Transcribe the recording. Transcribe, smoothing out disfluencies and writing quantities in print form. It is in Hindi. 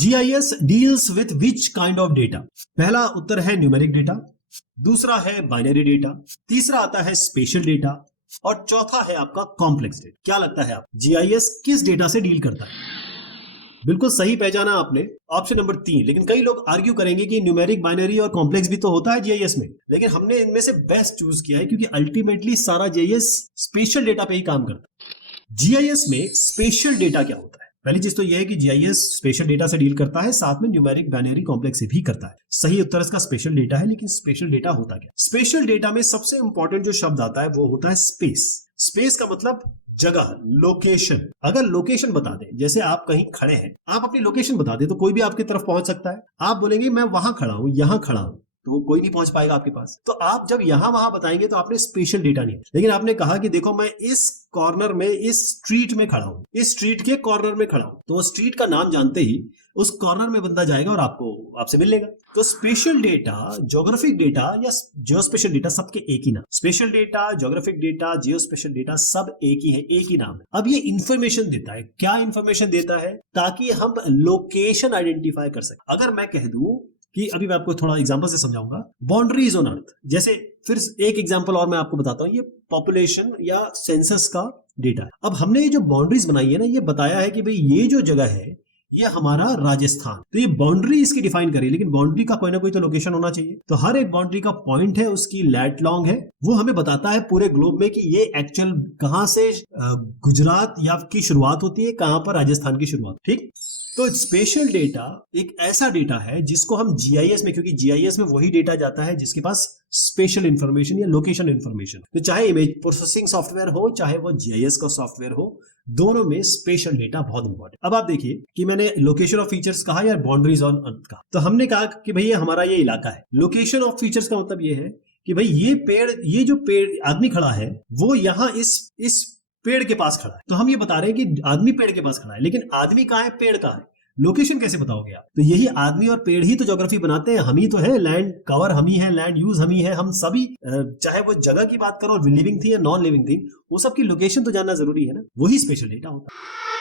GIS deals with which kind of data? पहला उत्तर है न्यूमेरिक डेटा, दूसरा है बाइनरी डेटा, तीसरा आता है स्पेशल डेटा और चौथा है आपका कॉम्प्लेक्स डेटा। क्या लगता है आप GIS किस डेटा से डील करता है? बिल्कुल सही पहचाना आपने, ऑप्शन नंबर 3। लेकिन कई लोग आर्ग्यू करेंगे कि न्यूमेरिक, बाइनरी और कॉम्प्लेक्स भी तो होता है GIS में, लेकिन हमने इनमें से बेस्ट चूज किया है क्योंकि अल्टीमेटली सारा GIS स्पेशल डेटा पे ही काम करता है। GIS में स्पेशल डेटा क्या होता है? पहली चीज तो यह है कि GIS स्पेशल डेटा से डील करता है, साथ में न्यूमेरिक, बाइनरी, कॉम्प्लेक्स से भी करता है। सही उत्तर इसका स्पेशल डेटा है। लेकिन स्पेशल डेटा होता क्या? स्पेशल डेटा में सबसे इंपॉर्टेंट जो शब्द आता है वो होता है स्पेस। स्पेस का मतलब जगह, लोकेशन। अगर लोकेशन बता दें, जैसे आप कहीं खड़े हैं, आप अपनी लोकेशन बता दें तो कोई भी आपकी तरफ पहुंच सकता है। आप बोलेंगे मैं वहां खड़ा हूं, यहां खड़ा हूं, तो कोई नहीं पहुंच पाएगा आपके पास। तो आप जब यहां वहां बताएंगे तो आपने स्पेशल डेटा नहीं। लेकिन आपने कहा कि देखो मैं इस कॉर्नर में, इस स्ट्रीट में खड़ा हूं, इस स्ट्रीट के कॉर्नर में खड़ा हूं, तो स्ट्रीट का नाम जानते ही उस कॉर्नर में बंदा जाएगा और आपसे मिल लेगा। तो स्पेशल डेटा, ज्योग्राफिक डेटा या जियोस्पेशल डेटा सबके एक ही नाम। Special data, geographic data, geospatial data सब एक ही है, एक ही नाम है। अब ये इंफॉर्मेशन देता है। क्या इंफॉर्मेशन देता है? ताकि हम लोकेशन आइडेंटिफाई कर सकें। अगर मैं कह दूं कि अभी मैं आपको थोड़ा एग्जांपल से समझाऊंगा, बाउंड्रीज ऑन अर्थ, जैसे फिर एक एग्जांपल और मैं आपको बताता हूं, ये पॉपुलेशन या सेंसस का डेटा है। अब हमने ये जो बाउंड्रीज बनाई है ना, ये बताया है कि भाई ये जो जगह है ये हमारा राजस्थान, तो ये बाउंड्री इसकी डिफाइन करी, लेकिन बाउंड्री का कोई ना कोई तो लोकेशन होना चाहिए। तो हर एक बाउंड्री का पॉइंट है, उसकी लैट लॉन्ग है, वो हमें बताता है पूरे ग्लोब में कि ये एक्चुअल कहां से गुजरात या की शुरुआत होती है, कहां पर राजस्थान की शुरुआत। ठीक, तो स्पेशल डेटा एक ऐसा डेटा है जिसको हम GIS में, क्योंकि GIS में वही डेटा जाता है जिसके पास स्पेशल इंफॉर्मेशन या लोकेशन इंफॉर्मेशन। तो चाहे इमेज प्रोसेसिंग सॉफ्टवेयर हो, चाहे वो GIS का सॉफ्टवेयर हो, दोनों में स्पेशल डेटा बहुत इंपॉर्टेंट। अब आप देखिए कि मैंने लोकेशन ऑफ फीचर्स कहा या बाउंड्रीज ऑन अर्थ कहा। तो हमने कहा कि भैया हमारा ये इलाका है। लोकेशन ऑफ फीचर्स का मतलब ये है कि भाई ये पेड़, ये जो पेड़ आदमी खड़ा है वो यहाँ इस पेड़ के पास खड़ा है। तो हम ये बता रहे हैं कि आदमी पेड़ के पास खड़ा है, लेकिन आदमी कहाँ है, पेड़ कहाँ है, लोकेशन कैसे बताओगे आप? तो यही आदमी और पेड़ ही तो ज्योग्राफी बनाते हैं। हम ही तो है, लैंड कवर हम ही है, लैंड यूज हम ही है। हम सभी, चाहे वो जगह की बात करो, लिविंग थी या नॉन लिविंग थी, वो सब की लोकेशन तो जानना जरूरी है ना, वही स्पेशल डेटा होता है।